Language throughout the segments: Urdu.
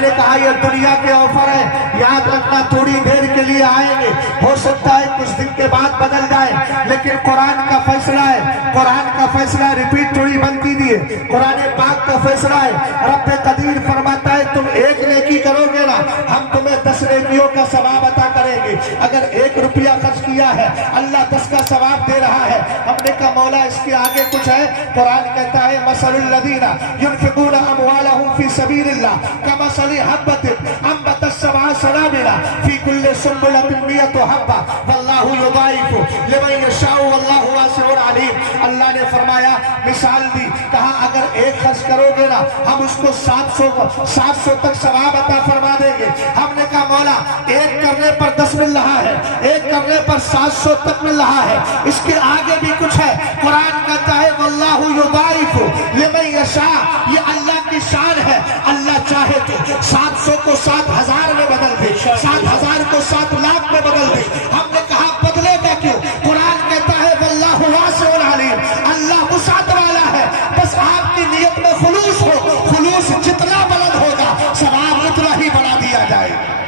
میں نے کہا یہ دنیا کے آفر ہے، یاد رکھنا تھوڑی دیر کے لیے آئیں گے، ہو سکتا ہے کچھ دن کے بعد بدل جائے، لیکن قرآن کا فیصلہ ہے، قرآن کا فیصلہ ہے، ریپیٹ تھوڑی بنتی دیئے، قرآن پاک کا فیصلہ ہے۔ رب قدیر فرماتا ہے تم ایک نیکی کرو گے نا، ہم تمہیں 10 نیکیوں کا ثواب عطا کریں گے۔ اگر 1 روپیہ خرچ کیا ہے اللہ 10 کا ثواب دے رہا ہے۔ ہم نے کہا مولا اس کے آگے کچھ ہے؟ قرآن کہتا ہے مثل الذین ينفقون اموالهم في سبيل الله كمثل حبة انبتت 7 سنابل في كل سنبلة 100 حبة والله يضاعف لمن يشاء والله واسع علیم۔ اللہ نے فرمایا مثال دی، کہا اگر 1 خرچ کرو گے نا ہم اس کو 700 تک ثواب عطا فرما دیں گے۔ ہم نے کہا مولا 1 کرنے پر 10 مل رہا ہے، 1 کرنے پر 700 تک مل رہا ہے، اس کے آگے بھی کچھ ہے۔ قرآن کہتا ہے واللہ یضاعف لمن یشاء، یہ اللہ کی شان ہے، اللہ چاہے تو 700 کو 7000 میں بدل دے، 7000 کو 7 لاکھ میں بدل دے۔ ہم نے کہا بدلے گا کیوں؟ قرآن کہتا ہے واللہ واسع علیم، اللہ وسعت والا ہے، بس آپ کی نیت میں خلوص ہو، خلوص جتنا بلند ہوگا ثواب اتنا ہی بڑھا دیا جائے گا۔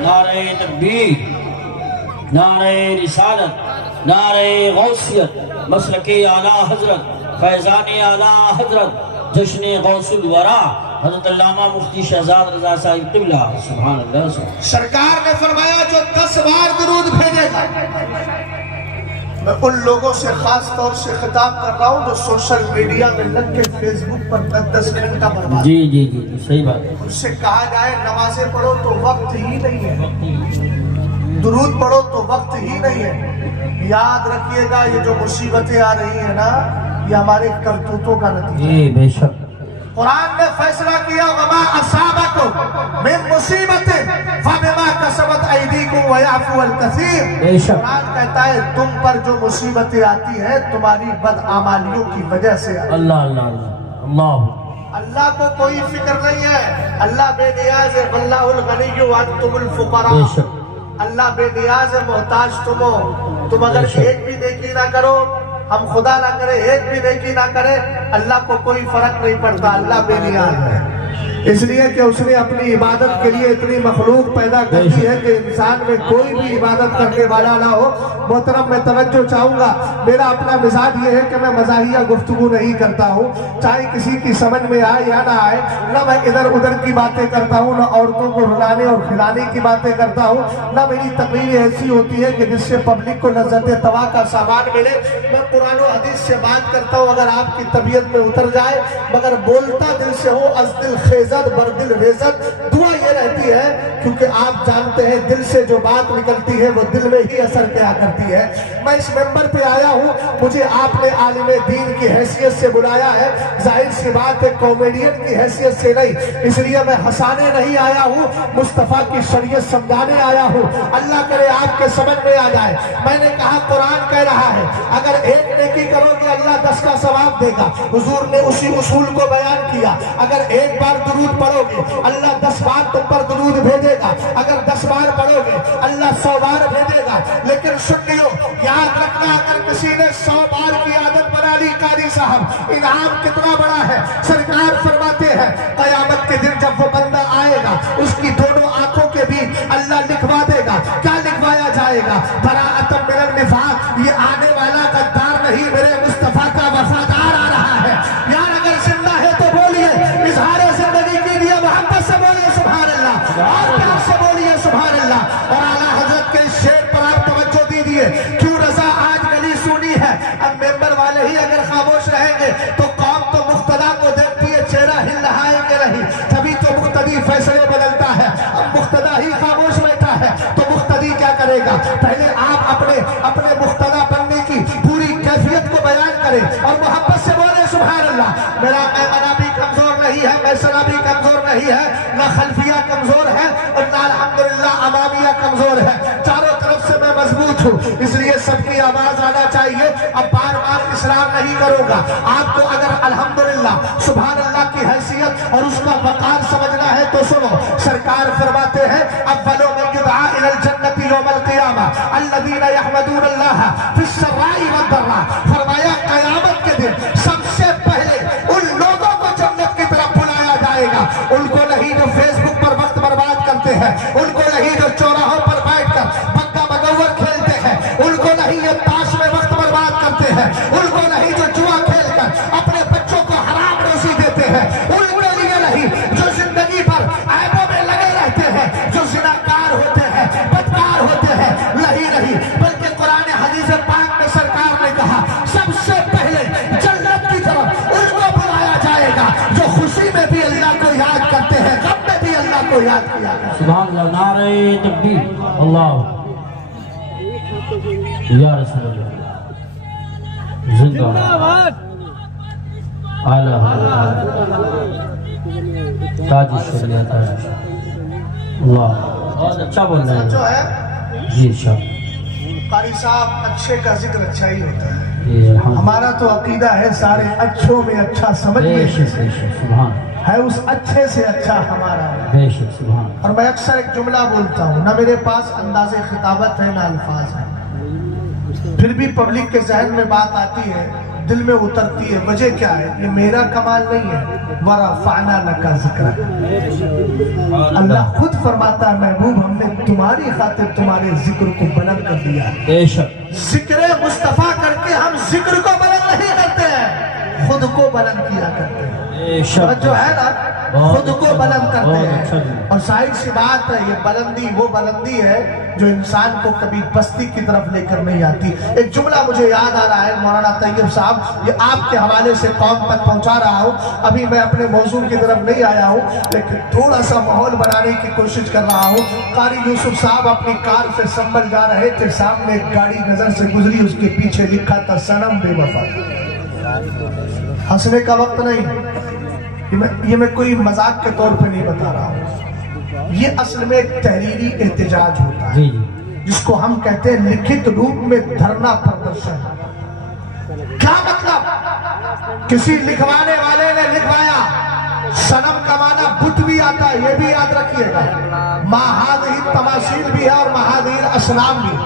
نعرہ تکبیر، نعرہ رسالت، نعرہ غوثیت، مسلک اعلیٰ حضرت، فیضان اعلیٰ حضرت، جشن غوث الورا حضرت علامہ مفتی شہزاد رضا صاحب قبلہ، سبحان اللہ۔ سرکار نے فرمایا جو 10 بار درود بھیجے گا، میں ان لوگوں سے خاص طور سے خطاب کر رہا ہوں جو سوشل میڈیا میں لگ کے فیس بک پر 10 گھنٹہ برباد، جی جی جی صحیح بات ہے۔ ان سے کہا جائے نمازیں پڑھو تو وقت ہی نہیں ہے، درود پڑھو تو وقت ہی نہیں ہے۔ یاد رکھیے گا یہ جو مصیبتیں آ رہی ہیں نا یہ ہمارے کرتوتوں کا نتیجہ ہے۔ جی بے شک، قرآن نے فیصلہ کیا وما اصابکم من مصیبت فبما کسبت ایدیکم ویعفو الکثیر۔ بے شک، قرآن کہتا ہے تم پر جو مصیبتیں آتی ہیں تمہاری بدعمالیوں کی وجہ سے آتی ہیں۔ اللہ اللہ اللہ اللہ، اللہ کو کوئی فکر نہیں ہے، اللہ بے نیاز ہے، واللہ الغنی وانتم الفقراء، بے شک، اللہ بے نیاز ہے، محتاج تم ہو۔ تم اگر ایک بھی نیکی نہ کرو، ہم خدا نہ کرے ایک بھی نیکی نہ کرے، اللہ کو کوئی فرق نہیں پڑتا، اللہ بے نیاز ہے، اس لیے کہ اس نے اپنی عبادت کے لیے اتنی مخلوق پیدا کر دی ہے کہ انسان میں کوئی بھی عبادت کرنے والا نہ ہو۔ محترم میں توجہ چاہوں گا، میرا اپنا مزاج یہ ہے کہ میں مزاحیہ گفتگو نہیں کرتا ہوں، چاہے کسی کی سمجھ میں آئے یا نہ آئے، نہ میں ادھر ادھر کی باتیں کرتا ہوں، نہ عورتوں کو رلانے اور کھلانے کی باتیں کرتا ہوں، نہ میری تقریر ایسی ہوتی ہے کہ جس سے پبلک کو لذت طبع کا سامان ملے۔ میں قرآن و حدیث سے بات کرتا ہوں اگر آپ کی طبیعت میں اتر جائے، مگر بولتا دل سے ہو، از دل خیزد بردل ریزد۔ دعا یہ رہتی ہے کیونکہ آپ جانتے ہیں دل سے جو بات نکلتی ہے وہ دل میں ہی اثر کیا کرتی ہے۔ میں اس ممبر پہ آیا ہوں، مجھے آپ نے عالم دین کی حیثیت سے بلایا ہے، ظاہر سی بات ہے کامیڈین کی حیثیت سے نہیں، اس لیے میں ہنسانے نہیں آیا ہوں، مصطفیٰ کی شریعت سمجھانے آیا ہوں۔ اللہ کرے آپ کے سمجھ میں آ جائے۔ میں نے کہا قرآن کہہ رہا ہے اگر ایک نیکی کرو گے اللہ 10 کا ثواب دے گا، حضور نے اسی اصول کو بیان کیا۔ اگر ایک بار درود پڑھو گے اللہ 10 بار تم پر درود بھیجے گا، اگر 10 بار پڑھو گے اللہ 100 بار بھیجے گا۔ لیکن سنیو، یاد رکھنا اگر کسی نے 100 بار کی عادت بنا لی، قاری صاحب انعام کتنا بڑا ہے۔ سرکار فرماتے ہیں قیامت کے دن جب وہ بندہ آئے گا اس کی دونوں آنکھوں کے بیچ اللہ لکھوا دے گا۔ کیا لکھوایا جائے گا؟ براءۃ من النفاق، یہ آنے والا غدار نہیں، میرے مصطفیٰ کا وفادار آ رہا ہے۔ یار اگر زندہ ہے تو بولیے، اظہار زندگی کے لیے محبت سے بولیے سبحان اللہ، اور پیار سے بولیے سبحان اللہ۔ اور اعلیٰ حضرت کے اس شعر پر آپ توجہ دیجیے، کیوں رضا آج گلی سنی ہے، اب ممبر والے ہی اگر خاموش رہیں گے تو قوم تو مقتدیٰ کو دیکھتی ہے چہرہ ہل رہا ہے کہ نہیں، تبھی تو مقتدی فیصلے بدلتا ہے۔ اب مقتدیٰ ہی خاموش بیٹھا ہے تو مقتدی کیا کرے گا؟ پہلے آپ اپنے مقتدیٰ بننے کی پوری کیفیت کو بیان کریں اور محبت سے بولیں سبحان اللہ۔ میرا میمنہ بھی کمزور نہیں ہے، میسرہ بھی کمزور نہیں ہے، نہ خلفیہ کمزور ہے اور نہ الحمدللہ امامیہ کمزور ہے، چاروں طرف سے میں مضبوط ہوں، اس لیے سب کی آواز آنا چاہیے۔ اب بار بار اصرار نہیں کروں گا، آپ کو اگر الحمدللہ سبحان اللہ کی حیثیت اور اس کا وقار سمجھنا ہے تو سنو، سرکار فرماتے ہیں اولو من یدعا الی الجنت یوم القیامہ الذین یحمدون اللہ فی السراء والضراء۔ فرمایا قیامت کے دن سب سے پہلے ان لوگوں کو جنت کی طرف بلایا جائے گا، ان کو نہیں جو فیس بک پر بھی اللہ کو یاد کرتے ہیں، غم میں بھی اللہ کو یاد کیا کرتے ہیں۔ سبحان اللہ، نعرہ تکبیر، اللہ یا رسول اللہ، زندہ باد، اعلیٰ تاج شریعت، اللہ بہت اچھا بول رہے جو ہیں ہے جی شاہ قاری صاحب، اچھے کا ذکر اچھا ہی ہوتا ہے۔ یہ الحمد ہمارا تو عقیدہ ہے سارے اچھوں میں اچھا سمجھنے بے شک بے شک، سبحان ہے، اس اچھے سے اچھا ہمارا ہے۔ بے شک، سبحان اور میں اکثر ایک جملہ بولتا ہوں، نہ میرے پاس انداز خطابت ہے نہ الفاظ ہے، پھر بھی پبلک کے ذہن میں بات آتی ہے، دل میں اترتی ہے، وجہ کیا ہے؟ یہ میرا کمال نہیں ہے، وَرَفَعْنَا لَكَ ذِكْرَكَ، اللہ خود فرماتا ہے محبوب ہم نے تمہاری خاطر تمہارے ذکر کو بلند کر دیا ہے۔ بے شک، ذکر مصطفیٰ کر کے ہم ذکر کو بلند نہیں کرتے ہیں، خود کو بلند کیا کرتے ہیں۔ بے شک، جو ہے نا خود کو بلند کرتے بہت اچھا ہیں، جی۔ اور ظاہر سی بات ہے یہ بلندی وہ بلندی ہے جو انسان کو کبھی پستی کی طرف لے کر نہیں آتی۔ ایک جملہ مجھے یاد آ رہا ہے مولانا طیب صاحب، یہ آپ کے حوالے سے قوم تک پہنچا رہا ہوں، ابھی میں اپنے موضوع کی طرف نہیں آیا ہوں لیکن تھوڑا سا ماحول بنانے کی کوشش کر رہا ہوں۔ قاری یوسف صاحب اپنی کار سے سنبھل جا رہے تھے، سامنے ایک گاڑی نظر سے گزری، اس کے پیچھے لکھا تھا صنم بے وفا۔ ہنسنے کا وقت نہیں، یہ میں کوئی مذاق کے طور پہ نہیں بتا رہا ہوں، یہ اصل میں ایک تحریری احتجاج ہوتا ہے جی جی، جس کو ہم کہتے ہیں لکھت روپ میں دھرنا پردرشن۔ کیا مطلب؟ کسی لکھوانے والے نے لکھوایا، صنم کا معنی بت بھی آتا ہے، یہ بھی یاد رکھیے گا، مہادیر تماثیل بھی ہے اور مہادیر اسلام بھی۔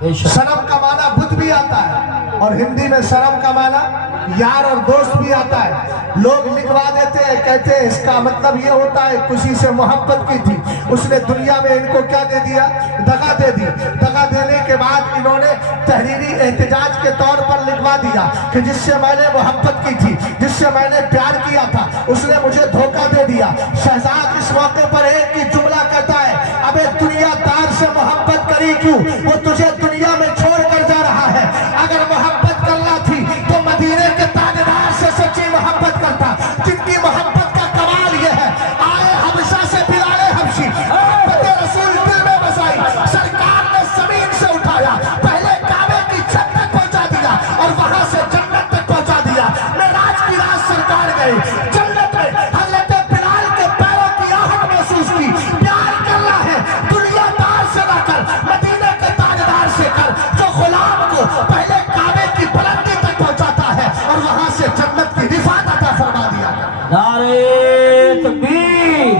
بے شک، صنم کا معنی بت بھی آتا ہے اور ہندی میں صنم کا معنی یار اور دوست بھی آتا ہے۔ لوگ لکھوا دیتے ہیں، کہتے ہیں اس کا مطلب یہ ہوتا ہے کسی سے محبت کی تھی، اس نے دنیا میں ان کو کیا دے دیا؟ دغا دے دی۔ دغا دینے کے بعد انہوں نے تحریری احتجاج کے طور پر لکھوا دیا کہ جس سے میں نے محبت کی تھی، جس سے میں نے پیار کیا تھا، اس نے مجھے دھوکہ دے دیا۔ شہزاد اس موقع پر ایک ہی جملہ کہتا ہے، ابے دنیا دار سے محبت کری کیوں؟ وہ تجھے دنیا میں چھوڑ کر جا رہا ہے۔ اگر محبت کرنا تھی تو مدینے کے تاجدار سے سچی محبت کرتا، جن کی محبت کا کمال یہ ہے، آئے حبشہ سے بلال حبشی، محبت رسول دل میں بسائی، سرکار نے زمین سے اٹھایا، پہلے کعبے کی چھت تک پہنچا دیا اور وہاں سے جنت تک پہنچا دیا۔ معراج کی رات سرکار گئے جنت میں، حضرت بلال کے پیروں کی آہٹ محسوس کی۔ پیار کرنا ہے دنیا دار سے نہ کر، مدینے کے تاجدار سے کر، جو غلام کو پہلے کعبے کی بلندی تک پہنچاتا ہے اور وہاں سے جنت کی رفعت عطا فرما دیا۔ نعرہ تکبیر،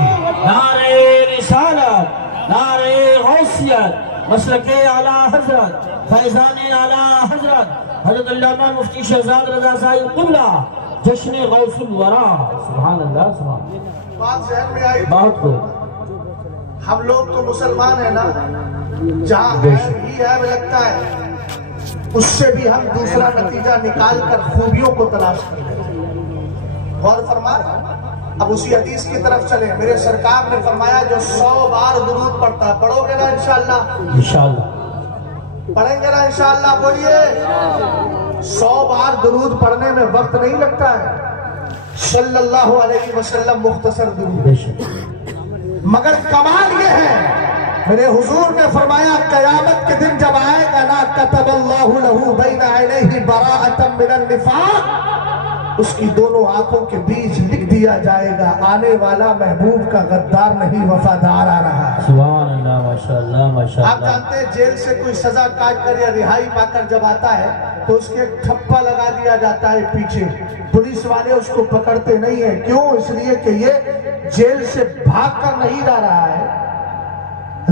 نعرہ رسالت، نعرہ غوثیت، مسلک اعلیٰ حضرت، فیضان اعلیٰ حضرت حضرت علامہ مفتی شہزاد رضا صاحب قبلہ، جشن غوث الورا۔ سبحان اللہ، سبحان اللہ، بات ذہن میں آئی، بہت خوب، ہم لوگ تو مسلمان ہیں نا، جہاں ہے ہی ہے میں لگتا ہے اس سے بھی ہم دوسرا نتیجہ نکال کر خوبیوں کو تلاش کر لیں۔ غور فرما، اب اسی حدیث کی طرف چلیں۔ میرے سرکار نے فرمایا جو 100 بار درود پڑھتا ہے، پڑھو گے نا انشاءاللہ؟ انشاءاللہ پڑھیں گے نا انشاءاللہ؟ بولیے 100 بار درود پڑھنے میں وقت نہیں لگتا ہے، صلی اللہ علیہ وسلم مختصر درود، بے شک، مگر کمال یہ ہے میرے حضور نے فرمایا قیامت کے دن جب آئے گا نا، کتب اللہ لہو بین عینیہ براءۃ من النفاق، اس کی دونوں آنکھوں کے بیچ لکھ دیا جائے گا آنے والا محبوب کا غدار نہیں وفادار آ رہا ہے۔ سبحان اللہ، ماشاءاللہ آپ ماشاءاللہ۔ جانتے ہیں جیل سے کوئی سزا کاٹ کر یا رہائی پا کر جب آتا ہے تو اس کے ایک تھپا لگا دیا جاتا ہے پیچھے، پولیس والے اس کو پکڑتے نہیں ہیں، کیوں؟ اس لیے کہ یہ جیل سے بھاگ کر نہیں جا رہا ہے،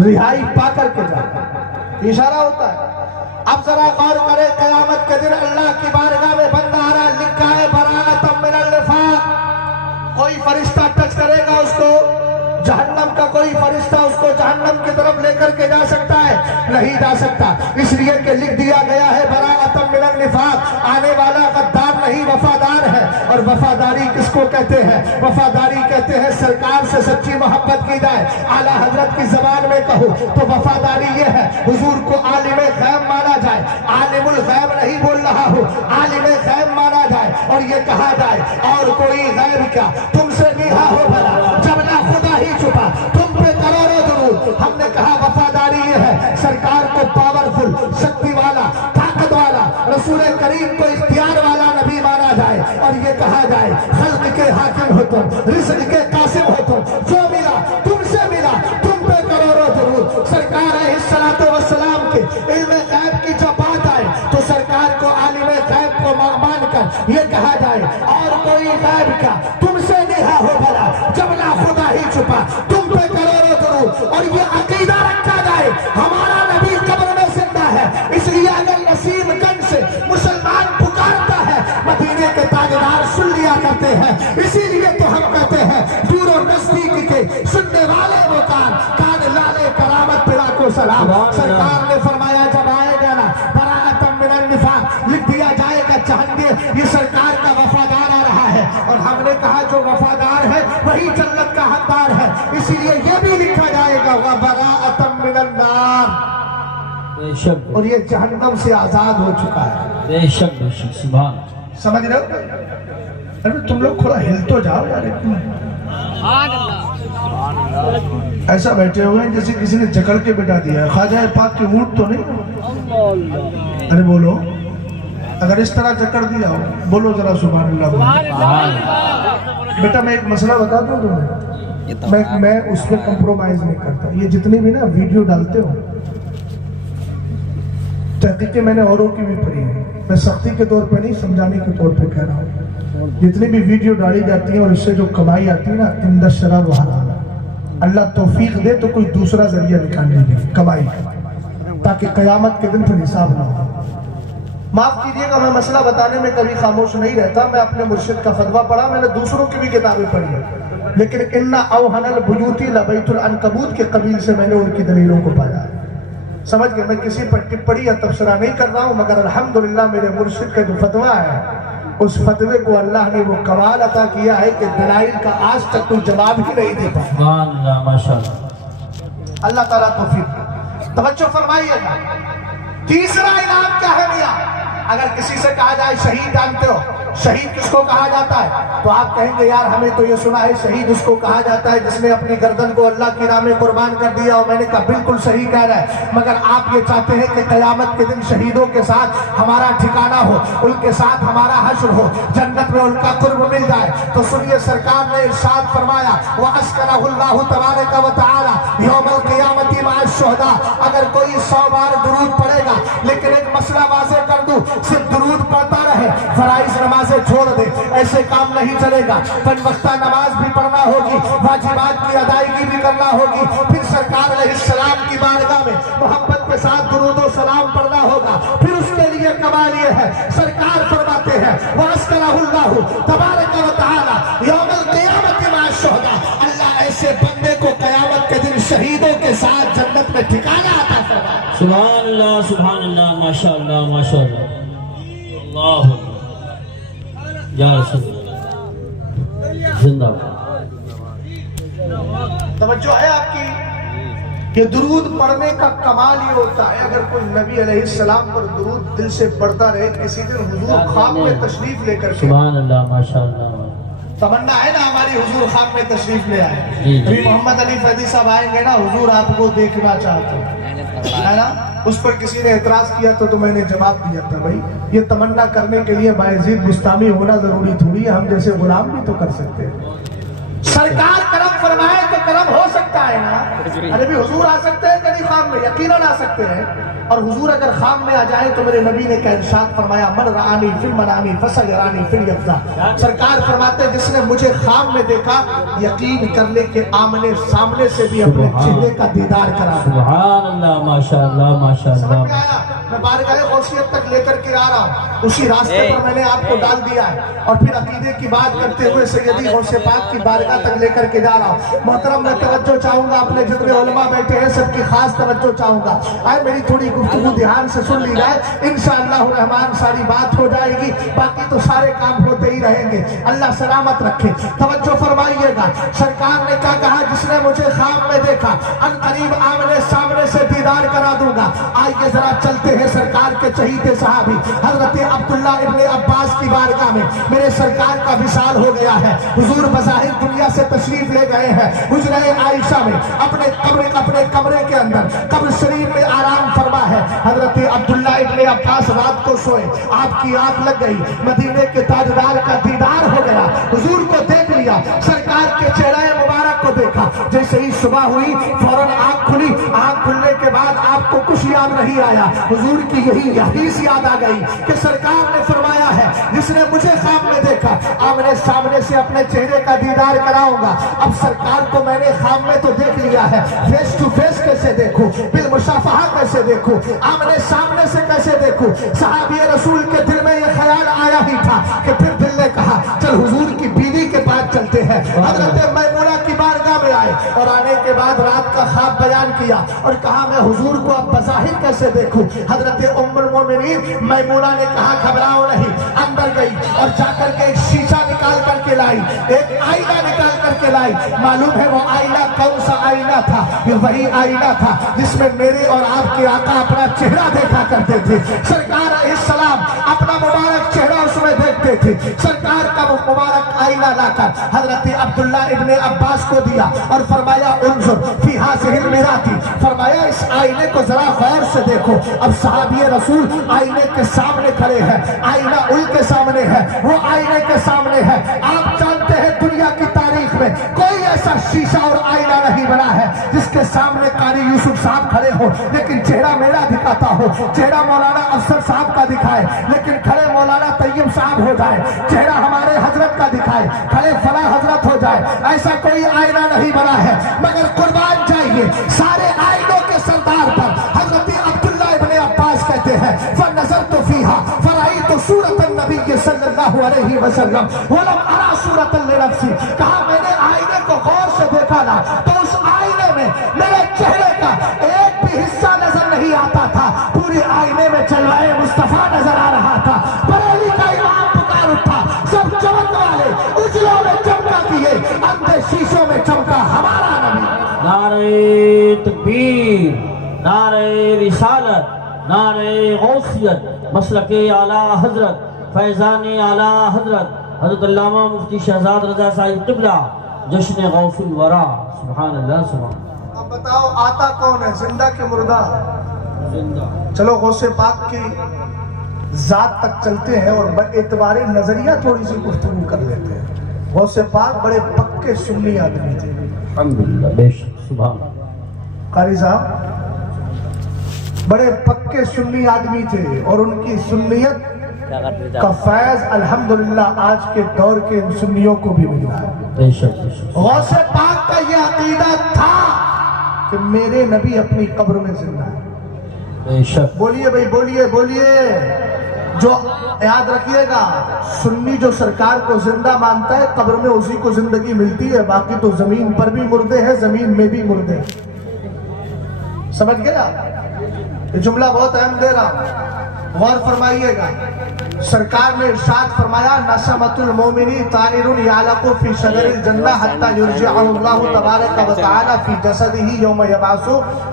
رہائی پا کر کے جاتا ہے، اشارہ ہوتا ہے۔ اب ذرا غور کرے، قیامت کے دن اللہ کی بارگاہ میں بندہ آ رہا، لکھا ہے براءۃ من النفاق، کوئی فرشتہ ٹچ کرے گا اس کو، جہنم کا کوئی فرشتہ اس کو جہنم کی طرف لے کر کے جا سکتا ہے؟ نہیں جا سکتا، اس لیے کہ لکھ دیا گیا ہے براءۃ من النفاق، آنے والا غدار نہیں وفادار ہے۔ اور وفاداری کس کو کہتے ہیں؟ وفاداری کہتے ہیں سرکار سے سچی محبت کی جائے. اعلیٰ حضرت کی زبان میں کہو تو وفاداری یہ ہے حضور کو عالم غیب مانا جائے. عالم الغیب نہیں بول رہا ہو, عالم غیب مانا جائے اور یہ کہا جائے اور کوئی غیب کیا تم سے نیہا ہو بھلا جب نہ خدا ہی چھپا تم پہ کروڑوں درود. ہم نے کہا وفاداری یہ ہے سرکار کو پاورفل, شکتی والا, طاقت والا, رسول کریم کو اختیار والا نبی مانا جائے اور یہ کہا جائے خلق کے حاکم ہو تم, رزق کے قاسم ہو تم, جو ملا تم سے ملا تم پہ کروڑوں درود. سرکار علیہ السلام کے علم غیب کی جب بات آئے تو سرکار کو عالم غیب کو مان کر یہ کہا جائے اور کوئی غیب کا تم سے نیہا ہو بھلا جب نہ خدا ہی چھپا تم پہ کروڑوں درود. اور یہ عقیدہ رکھا جائے ہمارا نبی قبر میں زندہ ہے, اس لیے اگر نسیم گنج سے مسلمان پکارتا ہے مدینے کے تاجدار سن لیا کرتے ہیں. اسی لیے تو ہم کہتے ہیں دور و نزدیک کے سننے والے وہ کان لالے کرامت پڑا کو سلام. سرکار نے فرمایا جب آئے گا نا براءۃ من النفاق لکھ دیا جائے گا جہنم. یہ سرکار کا وفادار آ رہا ہے اور ہم نے کہا جو وفادار ہے وہی جنت کا حقدار ہے. اسی لیے یہ بھی لکھا جائے گا وبراءۃ من النار, بے شک اور یہ جہنم سے آزاد ہو چکا ہے. بے شک بے شک سبحان. سمجھ رہے ہو؟ ارے تم لوگ تھوڑا ہل تو جاؤ یار. ایسا بیٹھے ہوئے ہیں جیسے کسی نے جکڑ کے بٹھا دیا ہے. خواجہ پاک کے اونٹ تو نہیں؟ ارے بولو, اگر اس طرح جکڑ دیا ہو بولو ذرا سبحان اللہ. بیٹا میں ایک مسئلہ بتا دوں تمہیں, میں اس پہ کمپرومائز نہیں کرتا. یہ جتنی بھی نا ویڈیو ڈالتے ہو تحقیقیں میں نے اوروں کی بھی پڑھی ہیں, میں سختی کے طور پہ نہیں سمجھانے کے طور پہ کہہ رہا ہوں. جتنی بھی ویڈیو ڈالی جاتی ہیں اور اس سے جو کمائی آتی ہے نا ان الشرع وحرام, اللہ توفیق دے تو کوئی دوسرا ذریعہ نکالنے کی کمائی تاکہ قیامت کے دن پھر حساب نہ ہو. معاف کیجئے گا میں مسئلہ بتانے میں کبھی خاموش نہیں رہتا. میں اپنے مرشد کا فتویٰ پڑھا, میں نے دوسروں کی بھی کتابیں پڑھی ہیں, لیکن ان اوہن البیوت لبیت العنکبوت کے قبیل سے میں نے ان کی دلیلوں کو پایا ہے. سمجھ گئے؟ میں کسی پر ٹپڑی یا تبصرہ نہیں کر رہا ہوں, مگر الحمدللہ میرے مرشد کا جو فتویٰ ہے اس فتوے کو اللہ نے وہ کمال عطا کیا ہے کہ دلائل کا آج تک کوئی جواب ہی نہیں دے پایا. سبحان اللہ ماشاءاللہ. اللہ تعالیٰ توفیق. توجہ فرمائیے گا. تیسرا انعام کیا ہے میاں؟ اگر کسی سے کہا جائے شہید جانتے ہو, شہید کس کو کہا جاتا ہے؟ تو آپ کہیں گے یار ہمیں تو یہ سنا ہے شہید اس کو کہا جاتا ہے جس نے اپنی گردن کو اللہ کی راہ میں قربان کر دیا. اور میں نے کہا بالکل صحیح کہہ رہا ہے, مگر آپ یہ چاہتے ہیں کہ قیامت کے دن شہیدوں کے ساتھ ہمارا ٹھکانہ ہو, ان کے ساتھ ہمارا حشر ہو, جنت میں ان کا قرب مل جائے. تو سنیے سرکار نے ارشاد فرمایا وَأَسْكَنَهُ اللَّهُ تَبَارَكَ وَتَعَالَى يَوْمَ الْقِيَامَةِ مَعَ الشُّهَدَاءِ. اگر کوئی 100 بار درود پڑھے گا, لیکن ایک مسئلہ واضح کر دوں, صرف درود پڑھتا رہے فرائض نمازیں چھوڑ دے, ایسے کام نہیں چلے گا. 5 وقتہ نماز بھی پڑھنا ہوگی, واجبات کی ادائیگی بھی کرنا ہوگی, پھر سرکار علیہ السلام کی بارگاہ میں محبت کے ساتھ درود و سلام پڑھنا ہوگا. پھر اس کے لیے کمال یہ ہے سرکار فرماتے ہیں وَأَسْكَنَهُ اللَّهُ تَبَارَكَ وَتَعَالَى يَوْمَ الْقِيَامَةِ مَعَ الشُّهَدَاءِ. اللہ ایسے بندے کو قیامت کے دن شہیدوں کے ساتھ جنت میں ٹھکانہ عطا فرمائے. سبحان اللہ ماشاءاللہ ماشاءاللہ. اللہ یا رسول اللہ زندہ. توجہ ہے آپ کی؟ کہ درود پڑھنے کا کمال یہ ہوتا ہے اگر کوئی نبی علیہ السلام پر درود دل سے پڑھتا رہے. کسی دن حضور خواب میں تشریف لے کر کے, سبحان اللہ ماشاءاللہ, تمنا ہے نا ہماری حضور خواب میں تشریف لے آئے. جی. ابھی محمد علی فیضی صاحب آئیں گے نا, حضور آپ کو دیکھنا چاہتے ہیں ہے نا. اس پر کسی نے اعتراض کیا تو میں نے جواب دیا تھا بھائی یہ تمنا کرنے کے لیے بایزید بستامی ہونا ضروری تھوڑی ہے, ہم جیسے غلام بھی تو کر سکتے ہیں. سرکار کرم فرمائے تو کرم ہو سکتا ہے نا. ارے بھی حضور آ سکتے ہیں کبھی خواب میں, یقیناً آ سکتے ہیں. اور حضور اگر خواب میں آ جائے تو میرے نبی نے کیا ارشاد فرمایا من رآنی فی المنام فسیرانی فی الیقظہ. سرکار فرماتے ہیں جس نے مجھے خواب میں دیکھا یقین کرنے کے آمنے سامنے سے بھی اپنے چہرے کا دیدار کرا. سبحان اللہ ماشاءاللہ ماشاءاللہ. سمجھ میں آیا؟ میں بارگاہ غوثیت تک لے کر کے آ رہا ہوں، اسی راستے پر میں نے آپ کو ڈال دیا ہے، اور پھر عقیدے کی بات کرتے ہوئے سیدی غوث پاک کی بارگاہ تک لے کر کے جا رہا ہوں۔ محترم میں توجہ چاہوں گا، اپنے جتنے علماء بیٹھے ہیں سب کی خاص توجہ چاہوں گا، آئے میری تھوڑی گفتگو دھیان سے سن لی جائے، انشاءاللہ الرحمن ساری بات ہو جائے گی، باقی تو سارے کام ہوتے ہی رہیں گے، اللہ سلامت رکھے۔ توجہ فرمائیے گا، سرکار نے کیا کہا؟ جس نے مجھے خواب میں دیکھا ان قریب آمنے سامنے سے دیدار کرا دوں گا۔ آئیے ذرا چلتے ہیں سرکار کے چہیتے صحابی حضرت عبداللہ ابن عباس کی بارگاہ میں۔ میرے سرکار کا وصال ہو گیا ہے، حضور بظاہر دنیا سے تشریف لے گئے ہیں حجرہ عائشہ میں، اپنے کمرے کے اندر قبر شریف میں آرام فرما ہے۔ حضرت عبداللہ ابن عباس رات کو سوئے، آپ کی آنکھ لگ گئی، مدینے کے تاجدار کا دیدار ہو گیا، حضور کو دیکھ لیا، سرکار کے چہرہ مبارک کو دیکھا، جیسے ہی صبح ہوئی فوراً آنکھ کھلی، آنکھ کھلنے کے بعد آپ کو کچھ یاد نہیں آیا، حضور کی یہی حدیث یاد آ گئی کہ سرکار نے فرمایا ہے جس نے مجھے خواب میں دیکھا آمنے سامنے سے اپنے چہرے کا دیدار کراؤں گا۔ اب سرکار کو میں نے خواب میں تو دیکھ لیا ہے، فیس ٹو فیس کیسے دیکھوں، بالمشافہہ کیسے دیکھوں، آمنے سامنے سے کیسے دیکھوں؟ صحابی رسول کے دل میں یہ خیال آیا ہی تھا کہ پھر دل نے کہا چل حضور کی بیوی کے پاس چلتے ہیں۔ حضرت میمونہ کی بارگاہ میں آئے اور آنے کے بعد رات کا خواب بیان کیا اور کہا میں حضور کو اب بظاہر کیسے دیکھوں؟ حضرت ام المومنین میمونہ نے کہا گھبراؤ نہیں، اندر گئی اور جا کر کے ایک شیشہ نکال کر کے لائی، ایک آئینہ نکال کر کے لائی۔ معلوم ہے وہ آئینہ کون سا آئینہ تھا؟ یہ وہی آئینہ تھا جس میں میرے اور آپ کے آقا اپنا چہرہ دیکھا کرتے تھے۔ سرکار علیہ السلام اپنا مبارک چہرہ اس میں دیکھتے تھے۔ سرکار کا وہ مبارک آئینہ لا کر حضرت عبداللہ ابن عباس کو دیا اور فرمایا انظر فی ہذہ المراۃ، فرمایا اس آئینے کو ذرا غور سے دیکھو۔ اب صحابی رسول آئینے کے سامنے کھڑے ہیں، آئینہ ان کے سامنے ہے، وہ آئینے کے سامنے ہے۔ آپ جانتے ہیں دنیا کی تاریخ میں کوئی ایسا شیشہ اور آئینہ نہیں بنا ہے جس کے سامنے قاری یوسف صاحب کھڑے ہو لیکن چہرہ میرا دکھاتا ہو، چہرہ مولانا افسر صاحب کا دکھائے لیکن کھڑے مولانا طیب صاحب ہو جائے، چہرہ ہمارے حضرت کا دکھائے کھڑے فلاں حضرت ہو جائے۔ ایسا کوئی آئینہ نہیں بنا ہے، مگر قربان جائیے سارے آئینوں کے سردار پر حضرت عبداللہ ابن عباس کہتے ہیں فَنَظَرْتُ فِيهَا فَرَأَيْتُ صُورَةَ النَّبِيِّ صلی اللہ علیہ وسلم وَلَمْ أَرَى صُورَةً لِنَفْسِي، کہا میں نے آئینے کو غور سے دیکھا نا تو اس آئینے میں میرے چہرے کا ایک بھی حصہ نظر نہیں آتا تھا، پورے آئینے میں جلوائے مصطفیٰ نظر آ رہا تھا۔ بریلی کا امام پکار اٹھا، سب چمک والے اجلوں میں چمکا دیے، اندھے شیشوں میں چمکا ہمارا نبی۔ نعرہ تکبیر، نعرہ رسالت، نعرہ غوثیت، مسلک اعلیٰ حضرت، فیضان اعلیٰ حضرت حضرت علامہ مفتی شہزاد رضا صاحب قبلہ جشن غوث الورا۔ سبحان اللہ سبحان اللہ۔ اب بتاؤ آتا کون ہے، زندہ کہ مردہ؟ زندہ۔ چلو غوث پاک کی ذات تک چلتے ہیں اور اعتبار نظریہ تھوڑی سی گفتگو کر لیتے ہیں۔ غوث پاک بڑے پکے سنی آدمی تھے، الحمدللہ، بے شک، سبحان اللہ۔ قاری صاحب بڑے پکے سنی آدمی تھے اور ان کی سنیت کا فیض الحمدللہ آج کے دور کے سنیوں کو بھی مل رہا ہے۔ بے شک بے شک۔ غوث پاک کا یہ عقیدہ تھا کہ میرے نبی اپنی قبر میں زندہ ہے۔ بے شک۔ بولیے بھائی، بولیے بولیے۔ جو یاد رکھیے گا، سنی جو سرکار کو زندہ مانتا ہے قبر میں اسی کو زندگی ملتی ہے، باقی تو زمین پر بھی مردے ہیں، زمین میں بھی مردے ہیں۔ سمجھ گیا؟ یہ جملہ بہت اہم دے رہا، غور فرمائیے گا۔ سرکار نے ارشاد فرمایا نسمۃ المومنی طائر یعلق فی شجر الجنہ حتی یرجعہ اللہ تبارک و تعالی فی جسدہ یوم یبعث۔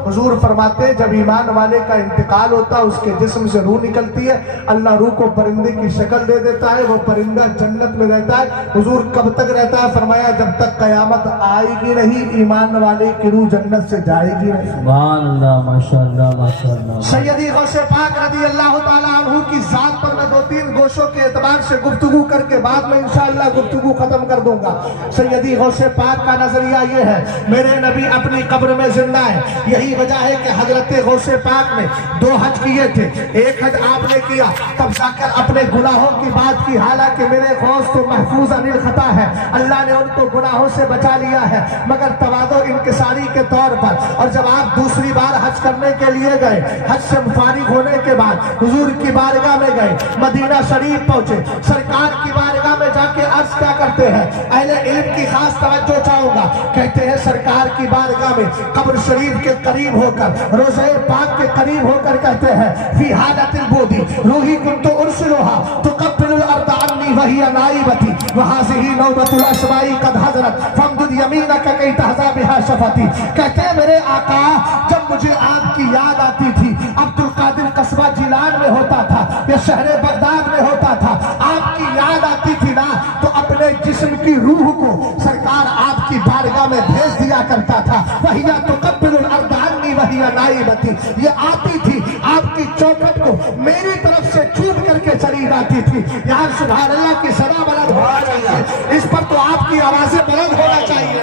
حضور فرماتے ہیں جب ایمان والے کا انتقال ہوتا ہے اس کے جسم سے روح نکلتی ہے، اللہ روح کو پرندے کی شکل دے دیتا ہے، وہ پرندہ جنت میں رہتا ہے۔ حضور کب تک رہتا ہے؟ فرمایا جب تک قیامت آئے گی نہیں، ایمان والے کی روح جنت سے جائے گی نہیں۔ سبحان اللہ، ماشاءاللہ ماشاءاللہ۔ سیدی غوث پاک رضی اللہ تعالیٰ عنہ کی ذات پر میں 2-3 گوشوں کے اعتبار سے گفتگو کر کے بعد میں انشاءاللہ گفتگو ختم کر دوں گا. سیدی غوث پاک کا نظریہ یہ ہے میرے نبی اپنی قبر میں زندہ ہے. یہی وجہ ہے کہ حضرت غوث پاک نے 2 حج کیے تھے. ایک حج آپ نے کیا تب جا کر اپنے گناہوں کی بات کی, حالانکہ میرے غوث تو محفوظ عن الخطا ہے, اللہ نے ان کو گناہوں سے بچا لیا ہے, مگر تواضع انکساری کے طور پر. اور جب آپ دوسری بار حج کرنے کے لیے گئے, حج سے فارغ ہونے کے بعد حضور کی بارگاہ میں گئے, مدینہ شریف پہنچے, سرکار کی بارگاہ میں جا کے عرض کیا کرتے ہیں, اہل علم کی خاص توجہ چاہوں گا, کہتے ہیں سرکار کی بارگاہ میں قبر شریف کے قریب ہو کر, روضہ پاک کے قریب ہو کر کہتے ہیں فی حالت البودی روحی کنت ارسلوها تقبل الارض عنی وہی نائبتی وہذہ نوبت الاشبائی قد حضرت فامدد یمینک کی تحظی بہا شفتی. کہتے ہیں میرے آقا جب مجھے آپ کی یاد آتی تھی, عبد القادر قصبہ جیلان میں ہوتا تھا یا شہر بغداد میں ہوتا تھا, آپ کی یاد آتی تھی نا تو اپنے جسم کی روح کو سرکار آپ کی بارگاہ میں بھیج دیا کرتا تھا. وہی تقبل الارض عنی وہی نائبتی, یہ آتی تھی آپ کی چوکھٹ کو میری طرف سے چھوٹ کر کے چلی جاتی تھی. یہاں سبحان اللہ کی صدا بلند ہونا چاہیے, اس پر تو آپ کی آوازیں بلند ہونا چاہیے.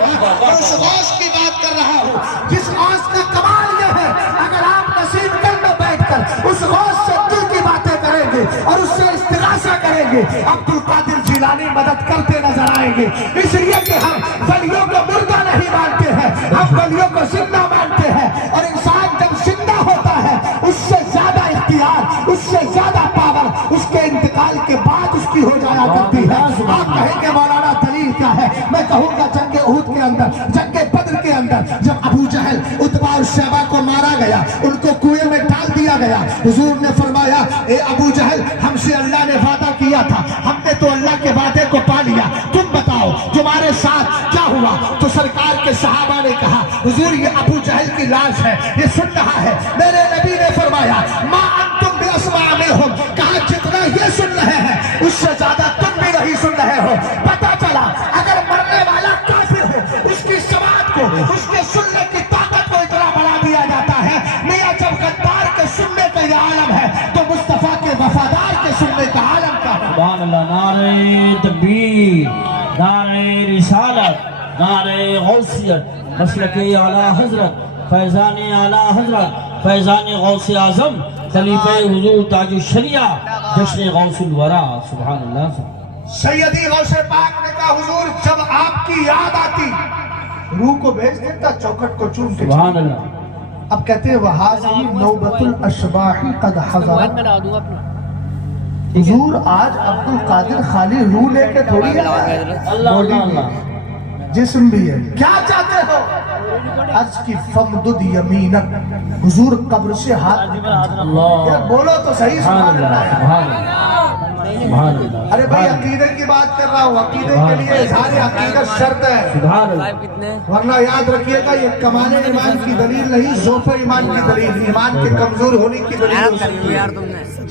اس غوث کی بات کر رہا ہوں جس غوث کا کمال یہ ہے, اگر آپ نصیب کر میں بیٹھ کر اس غوث سے دل کی باتیں کریں گے اور اس سے استغاثہ کریں گے, عبد القادر جیلانی مدد کرتے نظر آئیں گے. اس لیے کہ ہم ولیوں کو مردہ نہیں مانتے ہیں, ہم ولیوں کو زندہ مانتے ہیں. اور انسان جب زندہ ہوتا ہے اس سے زیادہ اختیار, اس سے زیادہ پاور اس کے انتقال کے بعد اس کی ہو جایا کرتی ہے. آپ کہیں گے مولانا دلیل کیا ہے, میں کہوں گا جنگ احد کے اندر, جنگ بدر کے اندر جب ابو جہل عتبہ اور شیبہ کو مارا گیا, ان کو کنویں میں ڈال دیا گیا, حضور نے فرمایا اے ابو جہل ہم سے اللہ نے وعدہ کیا تھا, ہم نے تو اللہ کے وعدے کو پا لیا, تم بتاؤ تمہارے ساتھ کیا ہوا. تو سرکار کے صحابہ نے کہا حضور یہ ابو جہل کی لاش ہے, یہ سن رہا ہے. میرے نبی نے فرمایا ما انتم باسمع منہم, کہا جتنا یہ سن رہے ہیں اس سے زیادہ تم بھی نہیں سن رہے ہو. پتہ چلا اگر مرنے والا کافر ہو اس کی سماعت کو, اس کے سننے کی طاقت کو اتنا بڑھا دیا جاتا ہے. میاں جب غدار کے سننے کا یہ عالم ہے تو مصطفیٰ کے وفادار کے سننے کا عالم کا ہے. سبحان اللہ. نعرہ تکبیر, نعرہ رسالت, نعرہ غوثیت, مسلک اعلی حضرت فیضان اعلی حضرت فیضان غوث اعظم خلیفہ حضور تاج الشریعہ جشن غوث الورا. سبحان اللہ. سیدی غوث پاک نے کہا حضور جب آپ کی یاد آتی روح کو بھیج دیتا چوکھٹ کو چوم کے. سبحان اللہ. اب کہتے ہیں وہذہ نوبت الاشباح قد حضرت. حضور آج عبد القادر خالی روح لے کے تھوڑی ہے, اللہ اللہ اللہ, جسم بھی ہے. کیا چاہتے ہو؟ عرض کی فمدد یمینک, حضور قبر سے ہاتھ اللہ. یار بولو تو صحیح. سبحان اللہ. سبحان اللہ. سبحان اللہ. ارے بھائی عقیدے کی بات کر رہا ہوں, عقیدے کے لیے اظہار عقیدت شرط ہے, سبحان اللہ. ورنہ یاد رکھیے گا یہ کمال ایمان کی دلیل نہیں, ضعف ایمان کی دلیل, ایمان کے کمزور ہونے کی دلیل ہو سکتی ہے.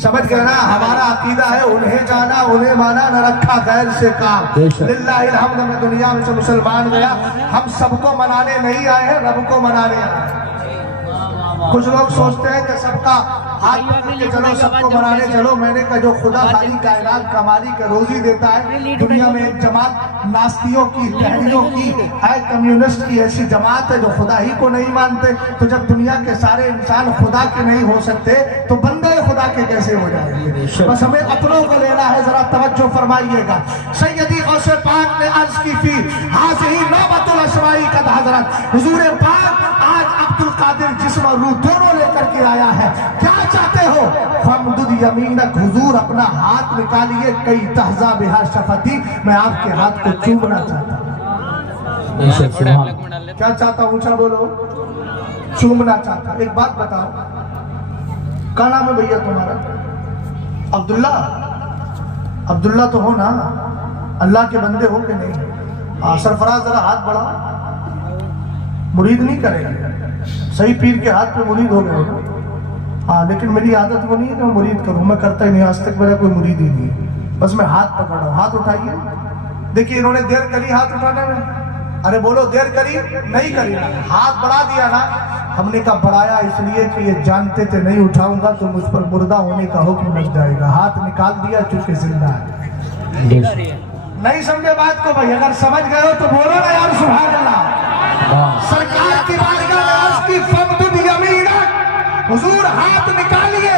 سمجھ گئے نا, ہمارا عقیدہ ہے انہیں جانا انہیں مانا نہ رکھا غیر سے کام. للہ الحمد, میں دنیا میں سے مسلمان گیا, ہم سب کو منانے نہیں آئے ہیں, رب کو منانے آئے ہیں. کچھ لوگ سوچتے ہیں کہ سب کا ہاتھ پکڑ کے چلو, سب کو منانے چلو. میں نے کہا جو خدا ساری کائنات کمالی کا روزی دیتا ہے, دنیا میں ایک جماعت ناستیوں کی, ٹہریوں کی ہے, کمیونسٹ کی ایسی جماعت ہے جو خدا ہی کو نہیں مانتے. تو جب دنیا کے سارے انسان خدا کے نہیں ہو سکتے تو بندے خدا کے کیسے ہو جائیں گے؟ بس ہمیں اپنوں کو لینا ہے, ذرا توجہ فرمائیے گا. سیدی غوث پاک نے عرض کی فی حاضہ نوبت الاشبائی قد حضرت, حضور پاک آج عبد القادر جسم اور روح دونوں لے کر کے آیا ہے, کیا چاہتے ہو؟ فمدد یمینک, حضور اپنا ہاتھ نکالیے, کئی تحظی بہا شفتی, میں آپ کے ہاتھ کو چومنا چاہتا ہوں. کیا چاہتا ہوں؟ اونچا بولو. چومنا چاہتا. ایک بات بتاؤ, کیا نام ہے بھیا تمہارا؟ عبداللہ. عبداللہ تو ہو نا, اللہ کے بندے ہو کہ نہیں؟ سرفراز ذرا ہاتھ بڑھا. مرید نہیں کریں گے, صحیح پیر کے ہاتھ پہ مرید ہو گئے. ہاں لیکن میری عادت وہ نہیں ہے کہ میں مرید کروں, میں کرتا ہی نہیں, آج تک میرا کوئی مرید ہی نہیں ہے. بس میں ہاتھ پکڑ رہا ہوں. ہاتھ اٹھائیے. دیکھیے انہوں نے دیر کری ہاتھ اٹھانے میں. ارے بولو, دیر کری نہیں کری, ہاتھ بڑھا دیا نا. ہم نے کہا بڑھایا اس لیے کہ یہ جانتے تھے نہیں اٹھاؤں گا تو مجھ پر مردہ ہونے کا حکم لگ جائے گا. ہاتھ نکال دیا چونکہ زندہ ہے. نہیں سمجھے بات کو بھائی؟ اگر سمجھ گئے ہو تو بولو نا یار سبحان اللہ. سرکار کی بارگاہ میں عرض کی فمدد یمینک، حضور ہاتھ نکالیے.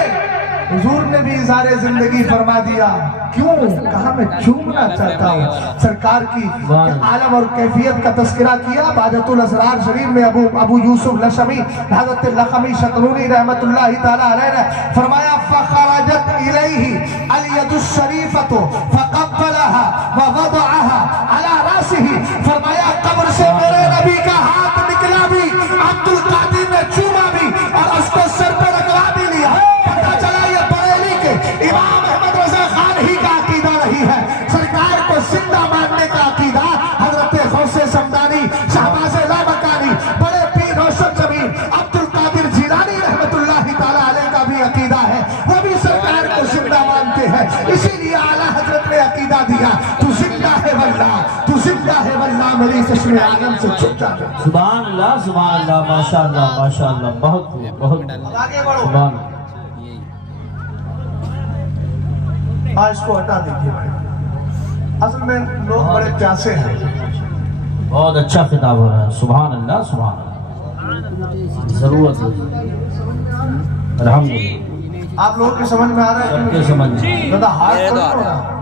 حضور نے بھی اظہار زندگی فرما دیا. کیوں؟ کہا میں چومنا چاہتا ہوں. سرکار کی عالم اور کیفیت کا تذکرہ کیا. بادۃ الاسرار شریف میں ابو یوسف لشمی حضرت لخمی شترونی رحمت اللہ تعالی علیہ نے فرمایا فخرجت الیہ الید الشریفۃ فقبلها ووضعها على راسه. فرمایا قبر سے میرے نبی کا ہاتھ نکلا بھی، عبد القادر نے چوما بھی اور اس کو سر پہ رگڑا بھی لیا. پتہ چلا یہ بریلی کے امام احمد رضا خان ہی کا عقیدہ نہیں ہے. سرکار کو زندہ ماننے کا عقیدہ حضرت غوث سمدانی، شہباز لامکانی، بڑے پیر روشن زمین عبد القادر جیلانی رحمت اللہ تعالی علیہ کا بھی عقیدہ ہے. وہ بھی سرکار کو زندہ مانتے ہیں. اسی لیے اعلیٰ حضرت نے عقیدہ دیا تو زندہ ہے واللہ، تو زندہ ہے واللہ میری چشم عالم سے چھپ جاتا. سبحان اللہ سبحان اللہ، ماشاء اللہ ماشاء اللہ. بہت بہت آگے بڑھو. سبحان. اس کو ہٹا دیجیے بھائی. اصل میں لوگ بڑے پیاسے ہیں. بہت اچھا خطاب ہو رہا ہے. سبحان اللہ سبحان اللہ. ضرورت ہے الحمدللہ. آپ لوگوں کے سمجھ میں آ رہا ہے کہ سمجھ زیادہ ہارڈ تو نہیں ہو رہا؟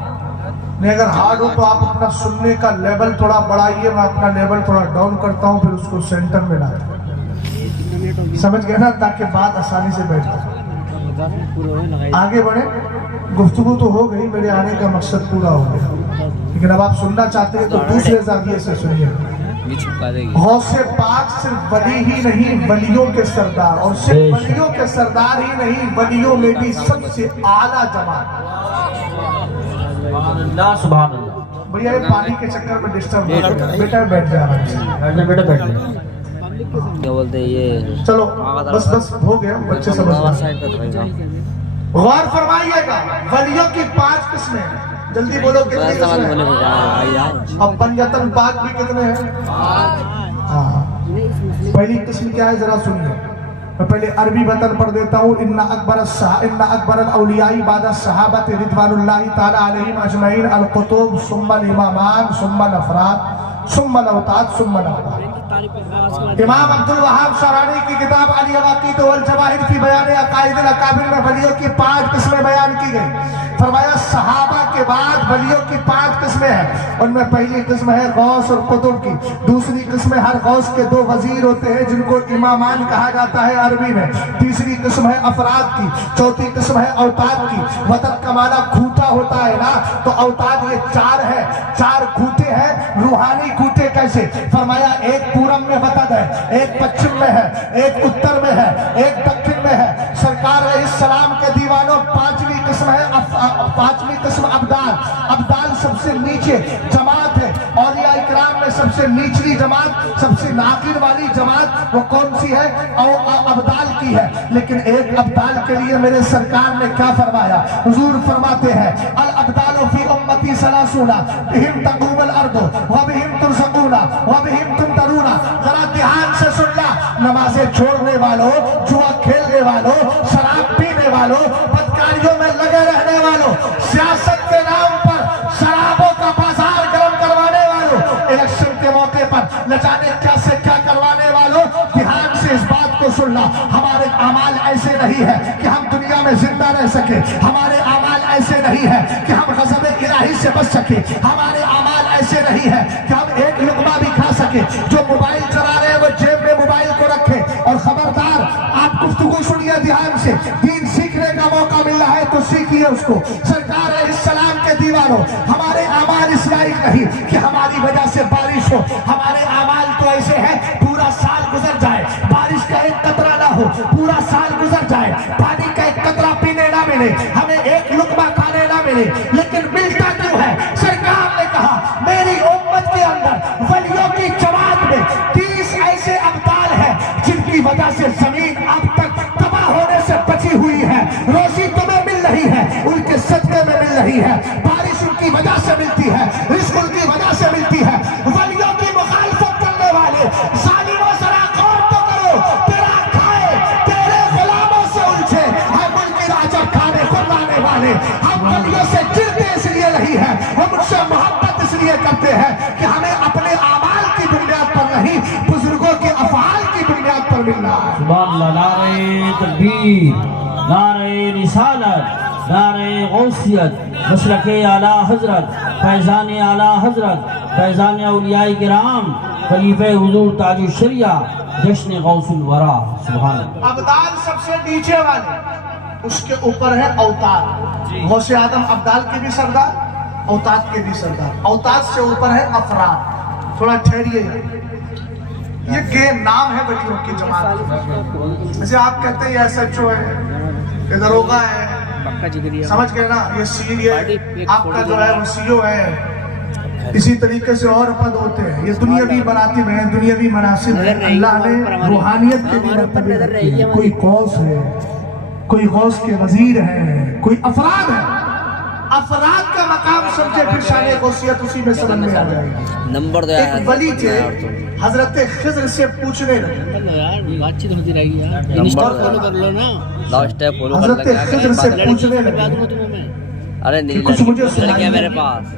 نہیں، اگر ہارڈ ہو تو آپ اپنا سننے کا لیول تھوڑا بڑھائیے. میں اپنا لیول تھوڑا ڈاؤن کرتا ہوں، پھر اس کو سینٹر میں لاتا ہوں. سمجھ گئے نا؟ تاکہ بات آسانی سے بیٹھ جائے. آگے بڑھیں. گفتگو تو ہو گئی، میرے آنے کا مقصد پورا ہو گیا. لیکن اب آپ سننا چاہتے ہیں تو دوسرے زاویے سے سنیے. غوث پاک صرف ولی ہی نہیں، ولیوں کے سردار، اور صرف ولیوں کے سردار ہی نہیں، ولیوں میں بھی سب سے اعلیٰ جماعت. سبحان اللہ سبحان اللہ. بھیا یہ پانی کے چکر میں ڈسٹرب ہو گیا. بیٹا بیٹھ جا رہا ہے. بیٹا بیٹھ جائے. کیا بولتے یہ چلو بس بس ہو گیا. بچے سمجھ گئے. غور فرمائیے گا. ولیوں کی 5 قسمیں ہیں. جلدی بولو کتنی قسمیں ہیں؟ اب پنجتن پاک بھی کتنے ہیں؟ ہاں. پہلی قسم کیا ہے ذرا سنیے. میں پہلے عربی بطن پڑھ دیتا ہوں. ان اکبر الاولیاء بعد الصحابہ رضوان اللہ تعالی علیہم اجمعین القطب ثم الامامان ثم الافراد ثم الاوتاد ثم الاحباب. امام عبد الوہاب شرانی کی کتاب علی العقائد والجواہر فی بیان عقائد الاکابر میں ولیوں کی 5 قسمیں بیان کی گئی. فرمایا صحابہ کے بعد ولیوں کی 5 قسمیں ہیں. ان میں پہلی قسم ہے غوث اور قطب کی. دوسری قسم ہے ہر غوث کے 2 وزیر ہوتے ہیں جن کو امامان کہا جاتا ہے عربی میں. تیسری قسم ہے افراد کی. چوتھی قسم ہے اوتاد کی. وطن کا معنی گھوٹا ہوتا ہے نا، تو اوتاد یہ 4 ہے. 4 گھوٹے ہیں. روحانی گھوٹے کیسے؟ فرمایا ایک پورم میں وطن ہے، ایک پچھم میں ہے، ایک اتر میں ہے، ایک دکن میں ہے. سرکار علیہ السلام کے دیوانوں 5ویں قسم ہے 5ویں قسم ابدال. ابدال سب سے نیچے جماعت ہے. اولیاء اکرام میں سب سے نیچلی جماعت، سب سے ناقر والی جماعت وہ کون سی ہے؟ ابدال کی ہے. لیکن ایک ابدال کے لیے میرے سرکار نے کیا فرمایا؟ حضور فرماتے ہیں الابدال فی امتی 30 بہم تقوم الارض وبہم ترزقون وبہم تمترون. ذرا دھیان سے سننا. نمازیں چھوڑنے والوں، جوا کھیلنے والوں، شراب پینے والوں، بدکاریوں میں لگے رہنے والوں، سیاست کے نام پر شرابوں کا بازار گرم کروانے والوں، الیکشن کے موقع پر نہ جانے کیا سے کیا کروانے والوں، دھیان سے اس بات کو سننا. ہمارے اعمال ایسے نہیں ہے کہ ہم دنیا میں زندہ رہ سکے. ہمارے اعمال ایسے نہیں ہے کہ ہم غضب الہی سے بچ سکے. ہمارے اعمال ایسے نہیں ہے کہ ہم ایک لقمہ بھی کھا سکے. جو موبائل چلا رہے ہیں وہ جیب میں موبائل کو رکھے. اور خبردار آپ گفتگو سنیے دھیان سے. دین سیکھنے کا موقع مل رہا ہے تو سیکھیے اس کو. سرکار علیہ السلام کے دیوانوں، ہمارے اعمال اس لائق نہیں کہ ہماری وجہ سے بارش ہو. ہمارے اعمال تو ایسے ہیں پورا سال گزر جائے بارش کا ایک قطرہ نہ ہو، پورا سال گزر جائے پانی کا ایک قطرہ پینے نہ ملے، ہمیں ایک لقمہ کھانے نہ ملے. لیکن ملتا کیوں ہے؟ سرکار نے کہا میری امت کے اندر ولیوں کی جماعت میں 30 ایسے ابدال ہیں جن کی وجہ سے زمین اب تک تباہ ہونے سے بچی ہوئی ہے. روزی تمہیں مل رہی ہے، ان کے صدقے میں مل رہی ہے. بارش ان کی وجہ سے ملتی ہے، رزق ان کی وجہ سے ملتی ہے. ولیوں کی مخالفت کرنے والے ظالموں ذرا غور تو کرو. تیرا یہ کرتے ہیں کہ ہمیں اپنے اعمال کی بنیاد پر نہیں بزرگوں کے افعال کی بنیاد پر ملنا ہے. سبحان اللہ. نعرہ تکبیر، نعرہ رسالت، نعرہ غوثیت، مسلک اعلیٰ حضرت، فیضان اعلیٰ حضرت، فیضان اولیاء کرام، خلیفہ حضور تاج الشریعہ، جشن غوث الورا. سبحان اللہ. ابدال سب سے نیچے والے، اس کے اوپر ہے اوتاد. غوث آدم ابدال کے بھی سردار، اوتاد کے بھی سردار. اوتاد سے اوپر ہے افراد. تھوڑا ٹھہریے، یہ گیم نام ہے ولیوں کی جماعت. جیسے آپ کہتے ہیں یہ ایس ایچ او ہے، یہ دروغہ ہے، سمجھ گئے نا، یہ سی آپ کا جو ہے وہ سی او ہے. اسی طریقے سے اور پد ہوتے ہیں. یہ دنیاوی مراتب ہیں، دنیاوی مناصب ہیں. اللہ نے روحانیت کے بھی مرتبے رکھے ہیں. کوئی غوث ہے، کوئی غوث کے وزیر ہیں، کوئی افراد ہے. افراد کا مقام سمجھے پھر شان غوثیت اسی میں سمجھ میں آ جائے گی. نمبر دو ایک ولی تھے، حضرت خضر سے پوچھنے لگے. بات چیت ہوتی رہے گی یار. انسٹال فالو کر لو نا. لاسٹ ہے فالو حضرت خضر سے پوچھنے لگے ارے کہ کچھ مجھے نہیں سنائیے. میرے پاس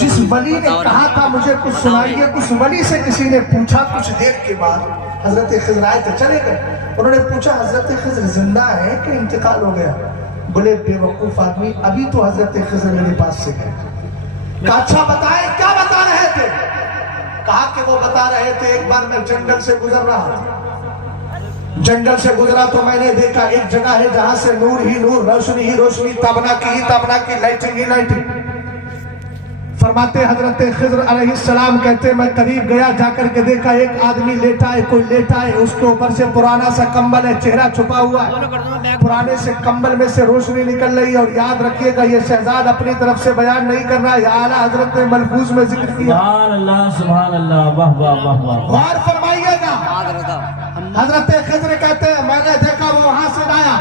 جس ولی نے کہا تھا مجھے کچھ سنائیے، اس ولی سے کسی نے پوچھا. کچھ دیر کے بعد حضرت خضر آئے تھے، چلے گئے. انہوں نے پوچھا حضرت خضر زندہ ہے کہ انتقال ہو گیا؟ بولے بے وقوف آدمی، ابھی تو حضرت خضر میرے پاس سے گئے. کہا اچھا بتائیں کیا بتا رہے تھے؟ کہا کہ وہ بتا رہے تھے ایک بار میں جنگل سے گزر رہا تھا. جنگل سے گزرا تو میں نے دیکھا ایک جگہ ہے جہاں سے نور ہی نور، روشنی ہی روشنی، تابنا کی لائٹنگ ہی لائٹنگ. فرماتے حضرت خضر علیہ السلام کہتے میں قریب گیا، جا کر کے دیکھا ایک آدمی لیٹا ہے، کوئی لیٹا ہے، اس کے اوپر سے پرانا سا کمبل ہے، چہرہ چھپا ہوا ہے. پرانے سے کمبل میں سے روشنی نکل رہی ہے. اور یاد رکھیے گا یہ شہزاد اپنی طرف سے بیان نہیں کر رہا، یہ اعلیٰ حضرت نے ملفوظ میں ذکر کیا. سبحان اللہ، سبحان اللہ. واہ واہ واہ واہ. غور فرمائیے گا. حضرت خضر کہتے ہیں میں نے دیکھا وہ وہاں سے آیا،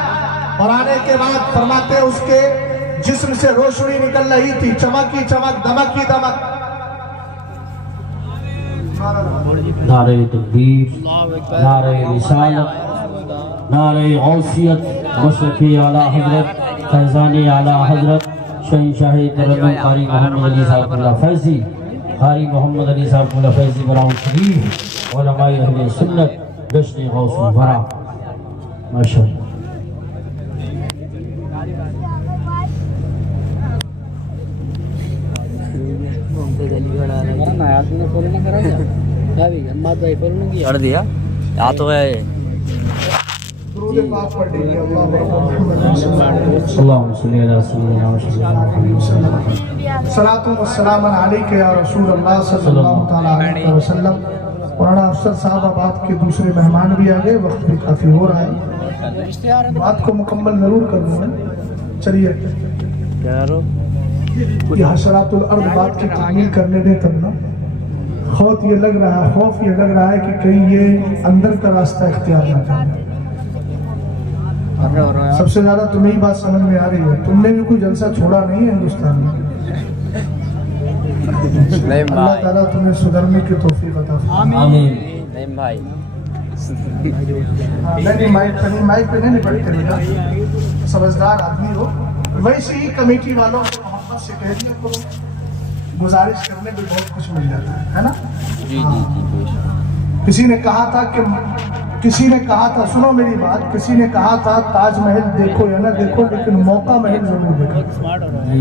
اور آنے کے بعد فرماتے اس کے جسم سے روشنی نکل رہی تھی، چمک کی چمک، دمک کی دمک. نعرہ تکبیر، نعرہ رسالت، نعرہ غوثیت، مسلک اعلیٰ حضرت، فیضان اعلیٰ حضرت، شہنشاہ ترنم قاری محمد علی صاحب اللہ فیضی، قاری محمد علی صاحب اللہ فیضی براؤن شریف، علماء اہل سنت، جشن غوث الورا. ماشاءاللہ. چھوڑ دیا یا تو ہے. درود پاک پڑھ لیجیے. اللہم صلی علی سیدنا محمد. صلاۃ و سلام علیک یا رسول اللہ صلی اللہ تعالیٰ علیہ وسلم. مولانا افسر صاحب اب آپ کے دوسرے مہمان بھی آ گئے، وقت بھی کافی ہو رہا ہے، بات کو مکمل ضرور کر لوں. چلیے یہ حشرات الارض بات کی تکمیل کرنے دیں تب نا. خوف یہ لگ رہا ہے کہ کہیں یہ اندر کا راستہ اختیار نہ کریں. سب سے زیادہ تمہیں ہی بات سمجھ میں آ رہی ہے. تم نے بھی کوئی جلسہ چھوڑا نہیں ہے ہندوستان میں. اللہ تعالیٰ تمہیں سدھرنے کی توفیق عطا فرمائے. آمین. نہیں بھائی نہیں مائک پہ نہیں نپٹتے بیٹا، سمجھدار آدمی ہو. ویسے ہی کمیٹی والوں کو محبت سے کہہ دیا کرو، گزارش کرنے میں بہت کچھ مل جاتا ہے نا. جی. کسی نے کہا تھا سنو میری بات، کسی نے کہا تھا تاج محل دیکھو یا نہ دیکھو لیکن موقع محل ضرور دیکھو.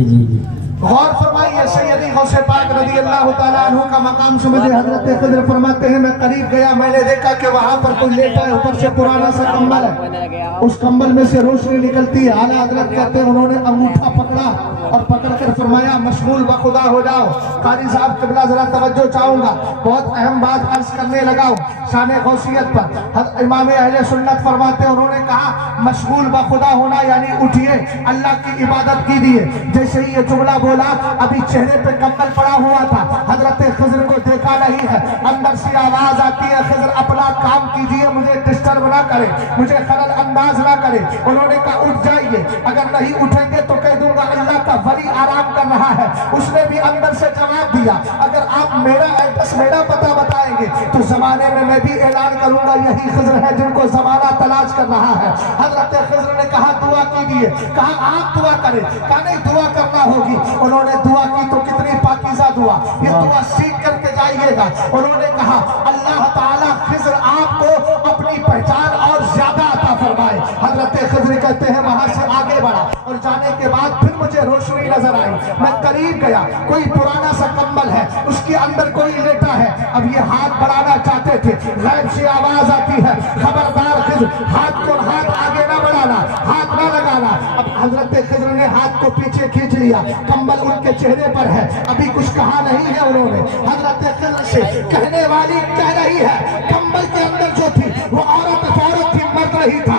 جی. غور فرمائیے سیدی غوث پاک رضی اللہ تعالیٰ عنہ کا مقام سمجھے. حضرت خضر فرماتے ہیں میں قریب گیا، میں نے دیکھا کہ وہاں پر کوئی لیٹا ہے، اوپر سے پرانا سا کمبل ہے، اس کمبل میں سے روشنی نکلتی ہے. اعلیٰ حضرت کہتے ہیں انہوں نے انگوٹھا پکڑا اور پکڑ کر فرمایا مشغول بخدا ہو جاؤ. قاری صاحب قبلہ ذرا توجہ چاہوں گا، بہت اہم بات عرض کرنے لگا ہوں شان غوثیت پر. امام اہل سنت فرماتے ہیں انہوں نے کہا مشغول بخدا ہونا یعنی اٹھیے اللہ کی عبادت کیجیے. جیسے ہی یہ جملہ بولا ابھی چہرے پہ کمبل پڑا ہوا تھا، حضرت خضر کو دیکھا نہیں ہے. اندر سے آواز آتی ہے خضر اپنا کام کیجیے، مجھے ڈسٹرب نہ کرے، مجھے خلل انداز نہ کرے. انہوں نے کہا اٹھ جائیے، اگر نہیں اٹھیں گے تو کہہ دوں گا اللہ کا ولی آرام کر رہا ہے. اس نے بھی اندر سے جواب دیا اگر آپ میرا ایڈریس میرا پتہ بتائیں گے تو زمانے میں بھی اعلان کروں گا یہی خضر ہے جن کو زمانہ تلاش کر رہا ہے. حضرت خضر نے کہا دعا کیجیے. کہا آپ دعا کریں. کہا نہیں دعا کرنا ہوگی. انہوں نے دعا کی تو کتنی پاکیزہ دعا. یہ دعا سیکھ کر کے جائیے گا. انہوں نے کہا اللہ تعالیٰ خضر آپ کو اپنی پہچان اور زیادہ عطا فرمائے. حضرت خضر کہتے ہیں وہاں سے آگے بڑھا اور جانے کے بعد پھر مجھے روشنی نظر آئی. میں قریب گیا, کوئی پرانا سا کمبل ہے, اس کے اندر کوئی لیٹا ہے. اب یہ ہاتھ بڑھانا چاہتے تھے, غیب سے آواز آتی ہے خبردار خضر, ہاتھ آگے نہ بڑھانا, ہاتھ نہ لگانا. اب حضرت خضر نے ہاتھ کو پیچھے کھینچ لیا, کمبل ان کے چہرے پر ہے, ابھی کچھ کہا نہیں ہے انہوں نے. حضرت خضر سے کہنے والی کہہ رہی ہے, کمبل کے اندر جو تھی وہ عورت تھی, مرد نہیں تھا.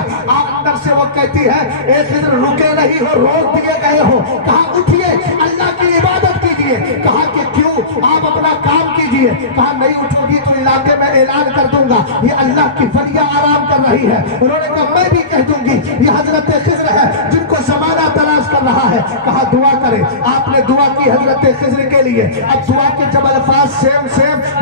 اندر سے وہ کہتی ہے اے خضر رکے نہیں ہو, روک دیے گئے ہو. کہا اٹھیے اللہ کی عبادت کیجیے. کہا کہ کیوں, آپ اپنا کام کیجیے. کہا نہیں اٹھو گی تو علاقے میں اعلان کر دوں گا یہ اللہ کی ولیہ آرام کر رہی ہے. انہوں نے کہا میں بھی کہہ دوں گی یہ حضرت خضر ہے جن کو زمانہ تلاش کر رہا ہے. کہا دعا کرے. آپ نے دعا کی حضرت خضر کے لیے. اب دعا کے جب الفاظ سیم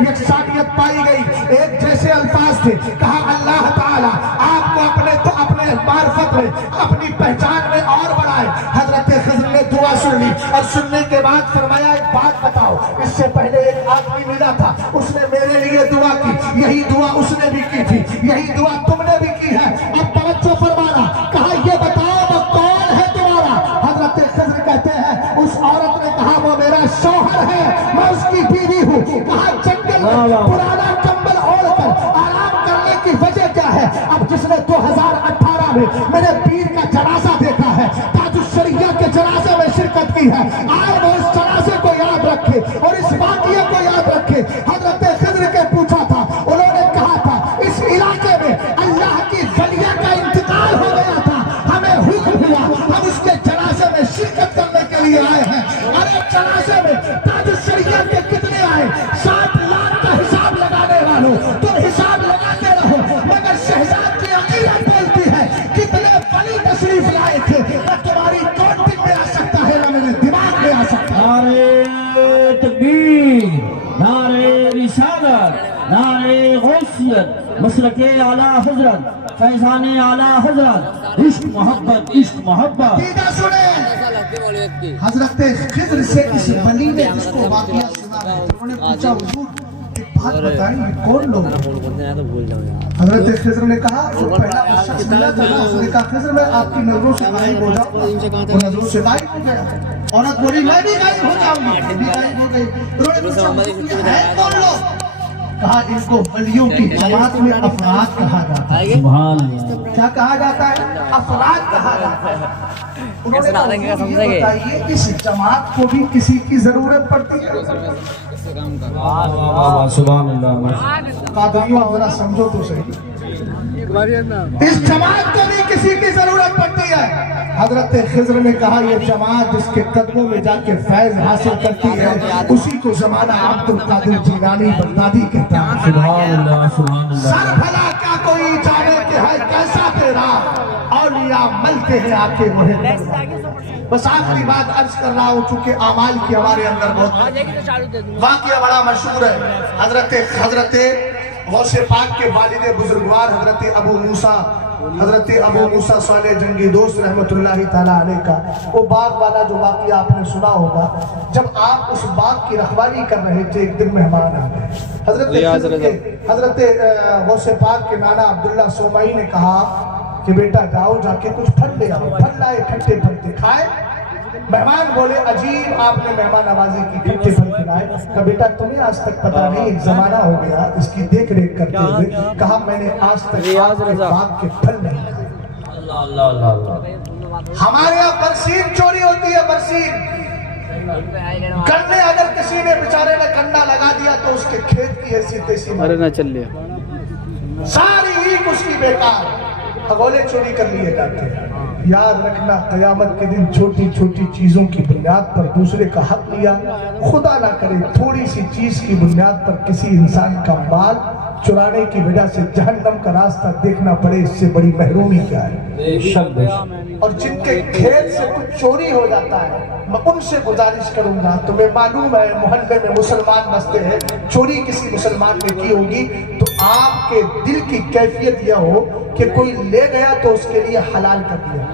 یکسانیت پائی گئی, ایک جیسے الفاظ تھے. کہا اللہ تعالیٰ آپ کو اپنے معرفت میں, اپنی پہچان میں اور بڑھائے. حضرت خضر نے دعا سن لی اور سننے کے بعد فرمایا ایک بات بتاؤ, اس سے پہلے ایک آدمی ملا تھا, اس نے میرے لیے دعا کی, یہی دعا اس نے بھی کی تھی, یہی دعا تم نے بھی کی ہے. اب توجہ فرمانا. کہا یہ بتاؤ وہ کون ہے تمہارا. حضرت خضر کہتے ہیں اس عورت نے کہا وہ میرا شوہر ہے, میں اس کی بیوی ہوں. کہا جنگل میں پرانا کمبل اوڑھ کر آرام کرنے کی وجہ کیا ہے. اب جس نے 2018 میں میرے پیر کا جنازہ دیکھا ہے, تاج الشریعہ کے جنازے میں شرکت کی ہے, آج وہ اس جنازے کو یاد رکھے اور اس واقعے کو یاد رکھے. حضرت خضر کے پوچھا تھا, انہوں نے کہا تھا اس علاقے میں اللہ کی ولیہ کا انتقال ہو گیا تھا, ہمیں حکم ہوا ہم اس کے جنازے میں شرکت کرنے کے لیے آئے ہیں. ارے جنازے میں تاج الشریعہ کے کتنے آئے, 60 لاکھ کا حساب لگانے والوں, تم حساب لگاتے رہو. مگر شہزاد کی عقیدت بولتی ہے کتنے ولی تشریف لائے تھے, نہ تمہاری کاؤنٹنگ میں آ سکتا ہے نہ میرے دماغ میں آ سکتا ہے. نعرہ تکبیر, نعرہ رسالت, نعرہ غوثیت, مسلک اعلیٰ حضرت, فیضان اعلیٰ حضرت, عشق محبت, عشق محبت. عقیدہ سنیں. حضرت خضر سے اس ولی نے جس کو واقعہ سنا ہے, انہوں نے پوچھا حضور ایک بات بتائیں یہ کون لوگ ہیں. حضرت خضر نے کہا جو پہلا شخص ملا تھا نا, اس نے کہا خضر میں آپ کی نظروں سے غائب ہو جاؤں. وہ نظروں سے غائب ہو گیا. عورت بولی میں بھی غائب ہو جاؤں گی, بھی غائب ہو گئی. انہوں نے پوچھا یہ ہے کون لوگ. کہا ان کو ولیوں کی جماعت میں افراد کہا جاتا ہے. سبحان اللہ. کیا کہا جاتا ہے, افراد کہا جاتا ہے. انہوں نے کہا یہ بتائیے اس جماعت کو بھی کسی کی ضرورت پڑتی ہے. سبحان اللہ. قادریوں ذرا سمجھو تو صحیح, اس جماعت کو بھی کسی کی ضرورت پڑتی ہے. حضرت خضر نے کہا یہ جماعت جس کے قدموں میں جا کے فیض حاصل کرتی ہے اسی کو زمانہ عبد القادر جیلانی بغدادی کہتا ہے. سبحان اللہ. سبحان اللہ. سر بھلا کیا کوئی جانے کہ ہے کیسا تیرا, اولیاء ملتے ہیں آپ کے محب. بس آخری بات عرض کر رہا ہوں چونکہ اعمال کی ہمارے اندر بہت واقعہ بڑا مشہور ہے. حضرت غوث پاک کے والد بزرگوار حضرت ابو موسیٰ صالح جنگی دوست رحمت اللہ تعالیٰ علیہ کا وہ باغ والا جو واقعہ آپ نے سنا ہوگا. جب آپ اس باغ کی رکھوالی کر رہے تھے ایک دن مہمان آ گئے. حضرت غوث پاک کے نانا عبداللہ سومائی نے کہا کہ بیٹا جاؤ جا کے کچھ پھل لے آؤ. پھل لائے, کھٹے پھل کھائے. مہمان بولے عجیب آپ نے مہمان نوازی کی, کھٹے پھل کھلائے. کہا بیٹا تمہیں آج تک پتا نہیں ایک زمانہ ہو گیا اس کی دیکھ ریکھ کرتے ہوئے. کہا میں نے آج تک آپ کے باغ کے پھل نہیں کھائے. اللہ اللہ اللہ. ہمارے یہاں برسین چوری ہوتی ہے. برسین گنے اگر کسی نے بیچارے نے گنا لگا دیا تو اس کے کھیت کی حیثیت ایسی ساری اینٹ اس کی بیکار. خگولے چوری کر لیے جاتے ہیں. یاد رکھنا قیامت کے دن چھوٹی چھوٹی چیزوں کی بنیاد پر دوسرے کا حق لیا, خدا نہ کرے تھوڑی سی چیز کی بنیاد پر کسی انسان کا مال چرانے کی وجہ سے جہنم کا راستہ دیکھنا پڑے, اس سے بڑی محرومی کیا ہے. اور جن کے کھیت سے کچھ چوری ہو جاتا ہے میں ان سے گزارش کروں گا, تمہیں معلوم ہے محلے میں مسلمان بستے ہیں, چوری کسی مسلمان نے کی ہوگی تو آپ کے دل کی کیفیت یہ ہو کہ کوئی لے گیا تو اس کے لیے حلال کر دیا,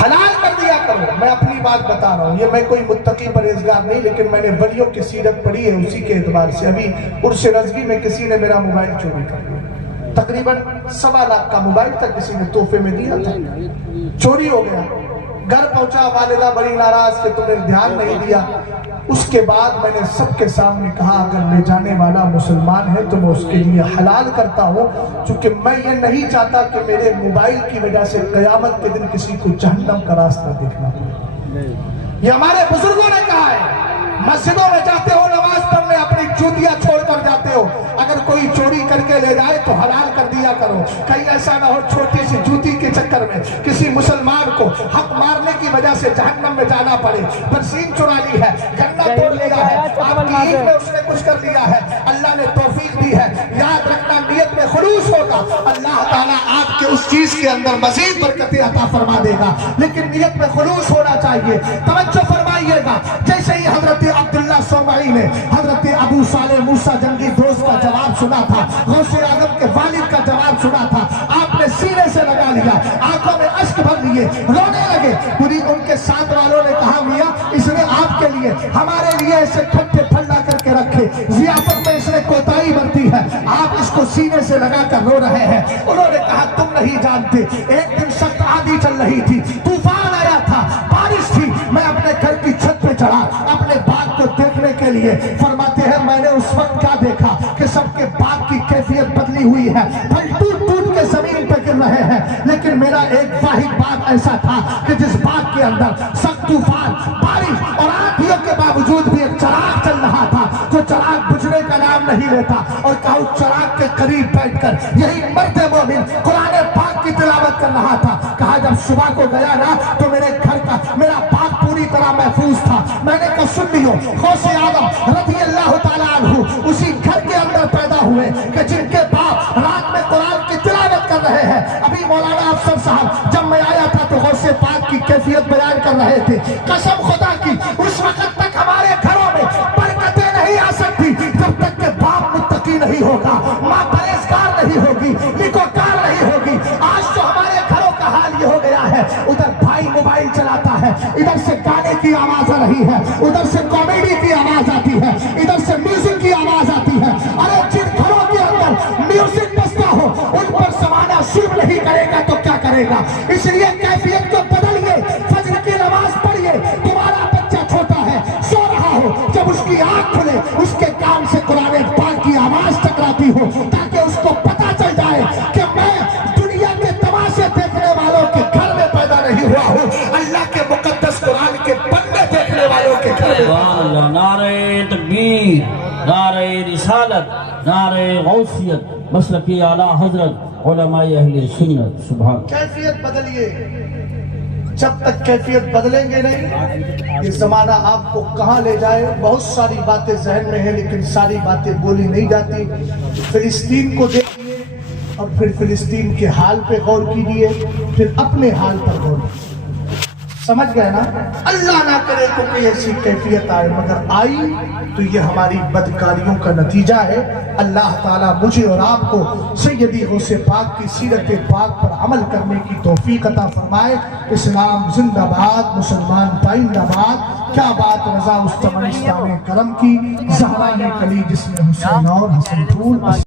حلال کر دیا کرو. میں اپنی بات بتا رہا ہوں, یہ میں کوئی متقی پرہیزگار نہیں, لیکن میں نے ولیوں کی سیرت پڑھی ہے, اسی کے اعتبار سے. ابھی عرس رضوی میں کسی نے میرا موبائل چوری کر لیا, تقریباً 1.25 لاکھ کا موبائل تھا, کسی نے تحفے میں دیا تھا, چوری ہو گیا. گھر پہنچا, والدہ بڑی ناراض کہ تم نے دھیان نہیں دیا. اس کے بعد میں نے سب کے سامنے کہا اگر لے جانے والا مسلمان ہے تو میں اس کے لیے حلال کرتا ہوں, چونکہ میں یہ نہیں چاہتا کہ میرے موبائل کی وجہ سے قیامت کے دن کسی کو جہنم کا راستہ دیکھنا پڑے. یہ ہمارے بزرگوں نے کہا ہے. مسجدوں میں جاتے ہو نماز پڑھنے, اپنی جوتیاں چھوڑ کر جاتے ہو, اگر کوئی چوری کر کے لے جائے تو حلال کر دیا کرو. کہیں ایسا نہ ہو چھوٹی سی جوتی کے چکر میں کسی مسلمان کو حق مارنے کی وجہ سے جہنم میں جانا پڑے. برسین چرا لی ہے, گنا توڑ لیا ہے, آپ کی عید میں اس نے کچھ کر لیا ہے. اللہ نے توفیق دی ہے, یاد رکھنا نیت میں خلوص ہوگا, اللہ تعالیٰ آپ کے اس چیز کے اندر مزید برکتیں عطا فرما دے گا, لیکن نیت میں خلوص ہونا چاہیے. توجہ فرمائیے گا. جیسے ہی حضرت عبداللہ سومعی نے حضرت ابو صالح موسیٰ جنگی دوست کا جواب سنا تھا, غوث اعظم کے والد کا جواب سنا تھا, آپ نے سینے سے لگا لیا, آنکھوں میں اشک بھر لیے, رونے لگے. پوری ان کے ساتھ والوں نے کہا میاں اس نے آپ کے لیے ہمارے لیے ایسے کھٹے پھلنا کر کے رکھے, ضیافت میں اس نے کوتاہی برتی ہے, آپ اس کو سینے سے لگا کر رو رہے ہیں. انہوں نے کہا تم نہیں جانتے, ایک دن سخت آندھی چل رہی تھی, طوفان آیا تھا, بارش تھی, میں اپنے گھر کی چھت پہ چڑھا اپنے باغ کو دیکھنے کے لیے. فرماتے ہیں میں نے اس وقت کیا دیکھا کہ سب کے باغ کی کیفیت بدلی ہوئی ہے, پھل ٹوٹ ٹوٹ کے زمین پہ گر رہے ہیں, لیکن میرا ایک واحد باغ ایسا تھا کہ جس باغ کے اندر سخت طوفان, بارش اور آندھیوں کے باوجود بھی ایک چراغ چل رہا تھا, جو چراغ بجھنے کا نام نہیں لیتا. اور کہا اس چراغ کے قریب بیٹھ کر یہی مرد مومن قرآن پاک کی تلاوت کر رہا تھا. کہا جب صبح کو گیا نا تو میرے گھر کا میرا باغ پوری طرح محفوظ تھا. میں نے کہا سن لیو, غوث اعظم رضی اللہ تعالیٰ عنہ اسی گھر کے اندر پیدا ہوئے کہ جن کے باپ رات میں قرآن کی تلاوت کر رہے ہیں. ابھی مولانا افسر صاحب جب میں آیا تھا تو غوث پاک کی کیفیت بیان کر رہے تھے. قسم خدا کی اس وقت تک ہمارے گھروں میں برکتیں نہیں آ سکتی جب تک کہ باپ متقی نہیں ہوگا, ماں پرہیزگار نہیں ہوگی, نیکوکار نہیں ہوگی. آج تو ہمارے گھروں کا حال یہ ہو گیا ہے, ادھر بھائی موبائل چلاتا ہے, ادھر سے گانے کی آواز آ رہی ہے, ادھر سے کامیڈی کی آواز آتی ہے, ادھر سے میوزک کی آواز آتی ہے. ارے جن گھروں کے اندر میوزک بجتا ہو ان پر زمانہ شرم نہیں کرے گا تو کیا کرے گا. اس لیے کیفیت کو بدلیے, فجر کی نماز پڑھیے. تمہارا بچہ چھوٹا ہے, سو رہا ہو, جب اس کی آنکھ کھلے اس کے کان سے قرآن پاک کی آواز ٹکراتی ہو, تاکہ اس کو پتا چل جائے کہ میں دنیا کے تماشے دیکھنے والوں کے گھر میں پیدا نہیں ہوا ہوں, اللہ کے مقدس قرآن کے بندے دیکھنے والوں کے گھر میں. نعرہ تکبیر, نعرہ رسالت, نعرہ غوثیت, مسلکی اعلیٰ حضرت علماء اہل سنت. سبحان. کیفیت بدلیے. جب تک کیفیت بدلیں گے نہیں یہ زمانہ آپ کو کہاں لے جائے. بہت ساری باتیں ذہن میں ہیں لیکن ساری باتیں بولی نہیں جاتی. فلسطین کو دیکھیے اور پھر فلسطین کے حال پہ غور کیجیے, پھر اپنے حال پر غور کیجیے. سمجھ گئے نا. اللہ نہ کرے تو کوئی ایسی کیفیت آئے, مگر آئی تو یہ ہماری بدکاریوں کا نتیجہ ہے. اللہ تعالیٰ مجھے اور آپ کو سیدی غوث پاک کی سیرت پاک پر عمل کرنے کی توفیق عطا فرمائے. اسلام زندہ باد, مسلمان پائندہ باد. کیا بات رضا مستمع اسلام کرم کی, زہرا کلی جس میں حسین اور حسن پھول.